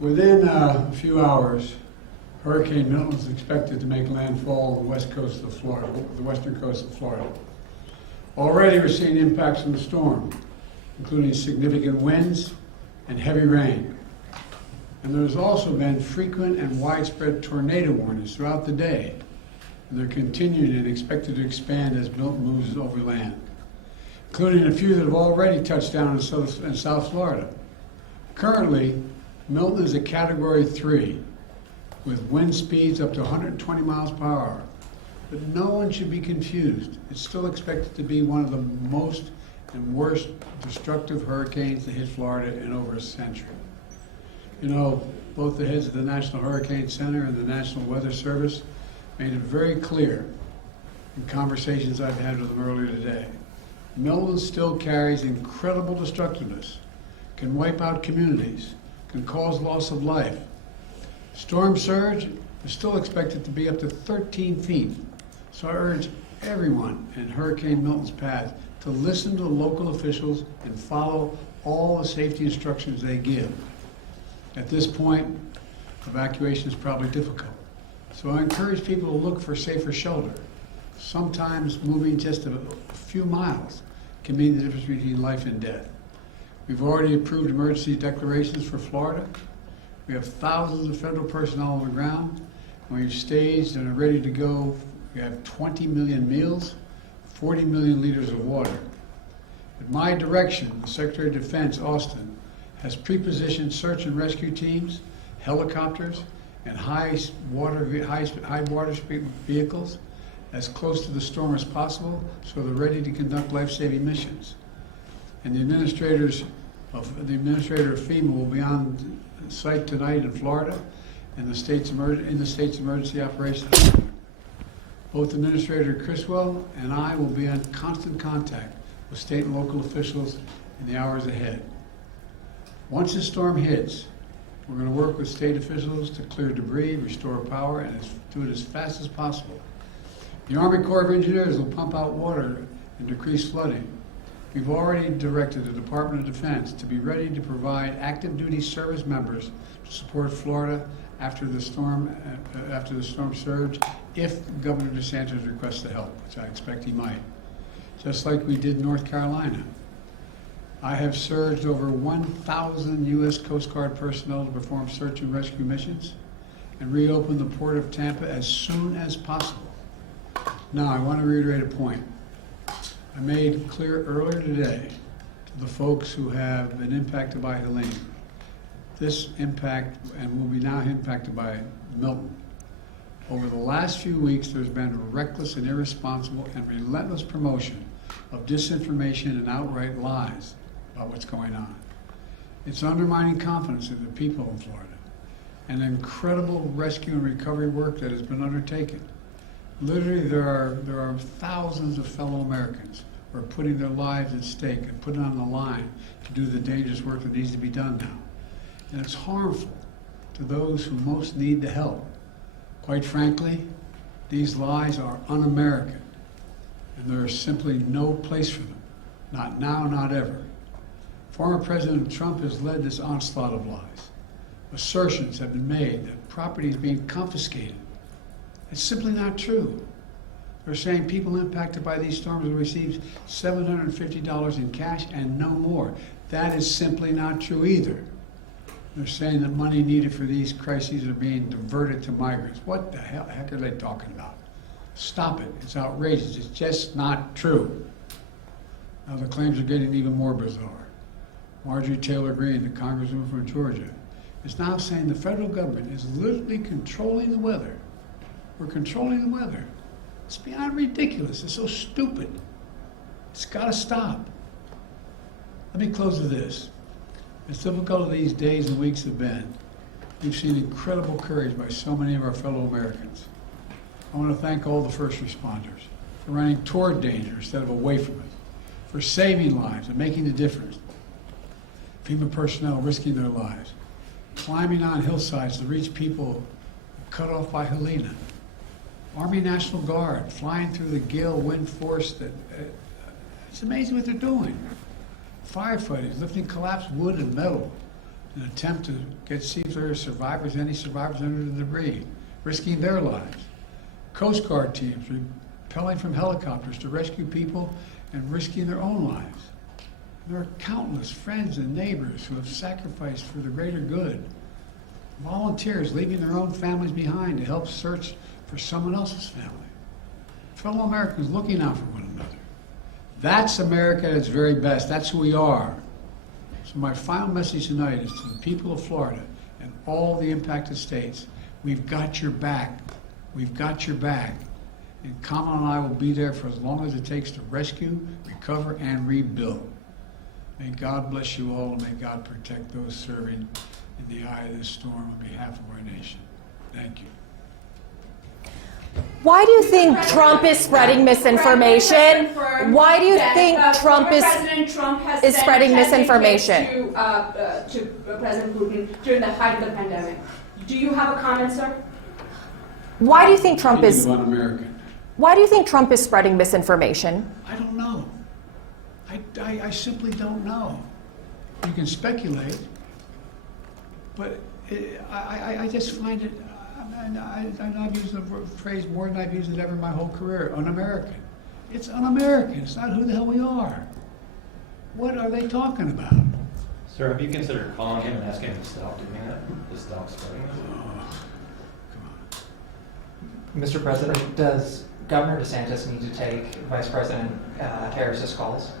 Within a few hours, Hurricane Milton is expected to make landfall on the west coast of Florida, the western coast of Florida. Already we're seeing impacts from the storm, including significant winds and heavy rain. And there's also been frequent and widespread tornado warnings throughout the day. And they're continuing and expected to expand as Milton moves over land, including a few that have already touched down in South Florida. Currently, Milton is a Category 3 with wind speeds up to 120 miles per hour. But no one should be confused. It's still expected to be one of the most and worst destructive hurricanes to hit Florida in over a century. You know, both the heads of the National Hurricane Center and the National Weather Service made it very clear in conversations I've had with them earlier today. Milton still carries incredible destructiveness, can wipe out communities, can cause loss of life. Storm surge is still expected to be up to 13 feet. So I urge everyone in Hurricane Milton's path to listen to local officials and follow all the safety instructions they give. At this point, evacuation is probably difficult. So I encourage people to look for safer shelter. Sometimes moving just a few miles can mean the difference between life and death. We've already approved emergency declarations for Florida. We have thousands of federal personnel on the ground, and we've staged and are ready to go. We have 20 million meals, 40 million liters of water. At my direction, the Secretary of Defense, Austin, has pre-positioned search and rescue teams, helicopters, and high water speed vehicles as close to the storm as possible, so they're ready to conduct life-saving missions. And the administrator of FEMA will be on site tonight in Florida in the state's emergency operations. Both Administrator Criswell and I will be in constant contact with state and local officials in the hours ahead. Once the storm hits, we're going to work with state officials to clear debris, restore power, and do it as fast as possible. The Army Corps of Engineers will pump out water and decrease flooding. We've already directed the Department of Defense to be ready to provide active duty service members to support Florida after the storm surge, if Governor DeSantis requests the help, which I expect he might. Just like we did in North Carolina. I have surged over 1,000 U.S. Coast Guard personnel to perform search and rescue missions and reopen the Port of Tampa as soon as possible. Now, I want to reiterate a point I made clear earlier today to the folks who have been impacted by Helene. This impact, and will be now impacted by Milton. Over the last few weeks, there's been a reckless and irresponsible and relentless promotion of disinformation and outright lies about what's going on. It's undermining confidence in the people in Florida and incredible rescue and recovery work that has been undertaken. Literally, there are thousands of fellow Americans who are putting their lives at stake and putting on the line to do the dangerous work that needs to be done now. And it's harmful to those who most need the help. Quite frankly, these lies are un-American, and there is simply no place for them. Not now, not ever. Former President Trump has led this onslaught of lies. Assertions have been made that property is being confiscated. It's simply not true. They're saying people impacted by these storms will receive $750 in cash and no more. That is simply not true either. They're saying that money needed for these crises are being diverted to migrants. What the heck are they talking about? Stop it. It's outrageous. It's just not true. Now the claims are getting even more bizarre. Marjorie Taylor Greene, the Congresswoman from Georgia, is now saying the federal government is literally controlling the weather. We're controlling the weather. It's beyond ridiculous. It's so stupid. It's got to stop. Let me close with this. As difficult as these days and weeks have been, we've seen incredible courage by so many of our fellow Americans. I want to thank all the first responders for running toward danger instead of away from it, for saving lives and making a difference. FEMA personnel risking their lives, climbing on hillsides to reach people cut off by Helene. Army National Guard flying through the gale wind force it's amazing what they're doing. Firefighters lifting collapsed wood and metal an attempt to see if there are survivors, any survivors under the debris, risking their lives. Coast Guard teams rappelling from helicopters to rescue people and risking their own lives. There are countless friends and neighbors who have sacrificed for the greater good. Volunteers leaving their own families behind to help search for someone else's family. Fellow Americans looking out for one another. That's America at its very best. That's who we are. So my final message tonight is to the people of Florida and all the impacted states, we've got your back. We've got your back. And Kamala and I will be there for as long as it takes to rescue, recover, and rebuild. May God bless you all, and may God protect those serving in the eye of this storm on behalf of our nation. Thank you. Why do you think Trump is spreading misinformation? Why do you think Trump is spreading misinformation? To President Putin during the height of the pandemic. Do you have a comment, sir? Why do you think Trump is? Speaking of un-American. Why do you think Trump is spreading misinformation? I don't know. I simply don't know. You can speculate, but I just find it. I've used the phrase more than I've used it ever in my whole career. Un-American. It's un-American. It's not who the hell we are. What are they talking about? Sir, have you considered calling him and asking him to stop doing that? To stop spreading it? Oh, come on. Mr. President, does Governor DeSantis need to take Vice President Harris's calls?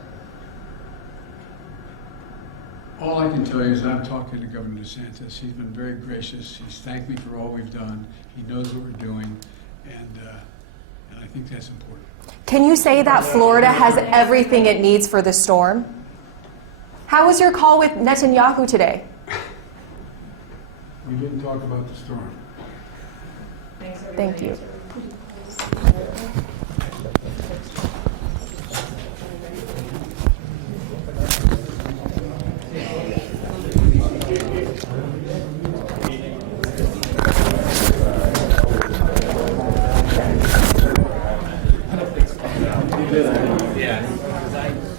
All I can tell you is I'm talking to Governor DeSantis. He's been very gracious. He's thanked me for all we've done. He knows what we're doing, and I think that's important. Can you say that Florida has everything it needs for the storm? How was your call with Netanyahu today? We didn't talk about the storm. Thank you.